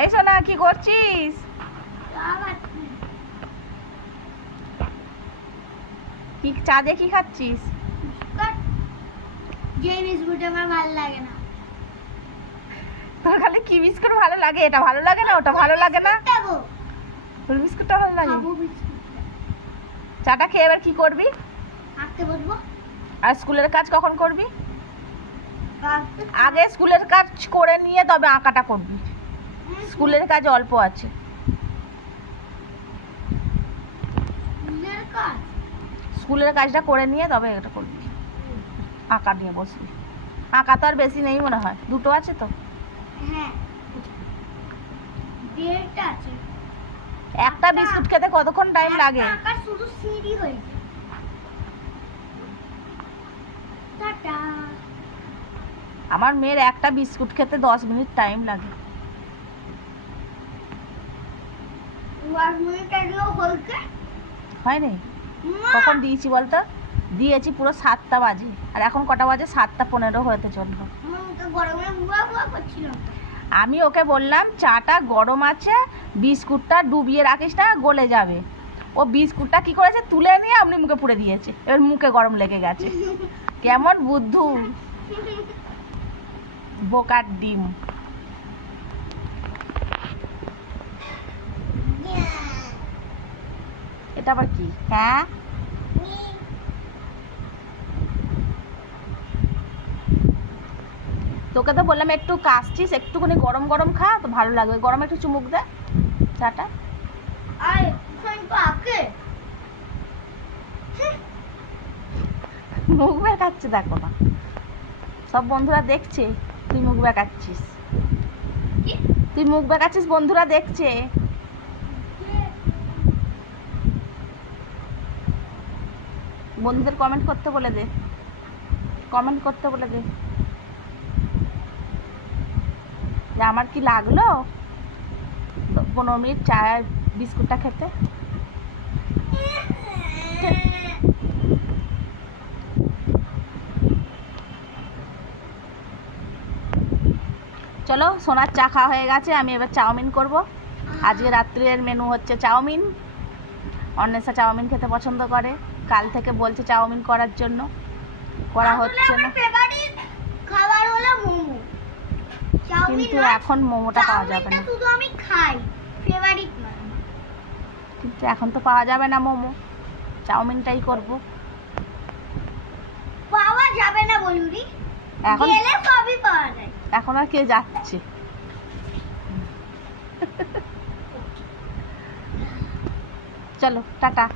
এই সোনা কি করছিস? কি চা দিয়ে কি খাচ্ছিস? যে বিস্কুট আমার ভালো লাগে না। তোর খালি কি বিস্কুট ভালো লাগে? এটা ভালো লাগে না, ওটা ভালো লাগে না? খাবো তোর বিস্কুটটা ভালো লাগে? খাবো বিস্কুট। চাটা খেয়ে এবার কি করবি? আঁকতে বসবো। আর স্কুলের কাজ কখন করবি? আগে স্কুলের কাজ করে নিয়ে তবে আঁকাটা করবি। স্কুলের কাজ অল্প আছে। স্কুলের কাজটা করে নিয়ে তবে এটা করবি, আঁকা নিয়ে বসবি। আঁকা তো আর বেশি নেই মনে হয়, দুটো আছে তো। হ্যাঁ, দেড়টা আছে। একটা বিস্কুট খেতে কতক্ষণ টাইম লাগে? আঁকা শুধু সিঁড়ি হয়েছে। টাটা। আমার মেয়ের একটা বিস্কুট খেতে 10 মিনিট টাইম লাগে। 10 মিনিট আগেও হয়েছে? হয়নি? কখন দিয়েছি বলতো? দিয়েছি পুরো 7টা বাজে, আর এখন কটা বাজে? 7:15 হতে চললো। গরমে বুয়া বুয়া করছিল। আমি ওকে বললাম চাটা গরম আছে, বিস্কুটটা ডুবিয়ে রাখিস না, গলে যাবে। ও বিস্কুটটা কি করেছে, তুলে নিয়ে আপনি মুখে পুড়ে দিয়েছে। এবার মুখে গরম লেগে গেছে। কেমন বুদ্ধু, বোকার ডিম। এটা আবার কি? হ্যাঁ, তোকে তো বললাম একটু কাশছিস, একটুখানি গরম গরম খা তো ভালো লাগবে। গরম একটু চুমুক দে চাটা। আরে কোন পাকে মুখ বেঁকাচ্ছে, দেখো না, সব বন্ধুরা দেখছে তুই মুখ বেঁকাচ্ছিস। তুই মুখ বেঁকাচ্ছিস, বন্ধুরা দেখছে। বন্ধুদের কমেন্ট করতে বলে দে, কমেন্ট করতে বলে দে যে আমার কি লাগলো 15 মিনিট চা বিস্কুটটা খেতে। চলো, সোনার চা খাওয়া হয়ে গেছে, আমি এবার চাউমিন করব। আজকে রাত্রের মেনু হচ্ছে চাউমিন। অন্বেষা চাউমিন খেতে পছন্দ করে, কাল থেকে বলছে চাউমিন করার জন্য, করা হচ্ছে না। খাবার হলো মোমো। কিন্তু এখন মোমোটা পাওয়া যাবে না। শুধু আমি খাই, ফেভারিট নয়। কিন্তু এখন তো পাওয়া যাবে না মোমো, চাউমিনটাই করব। পাওয়া যাবে না বলুরি, এখন গেলে সবই পাওয়া যায়। এখন আর কে যাচ্ছে? চলো টাটা।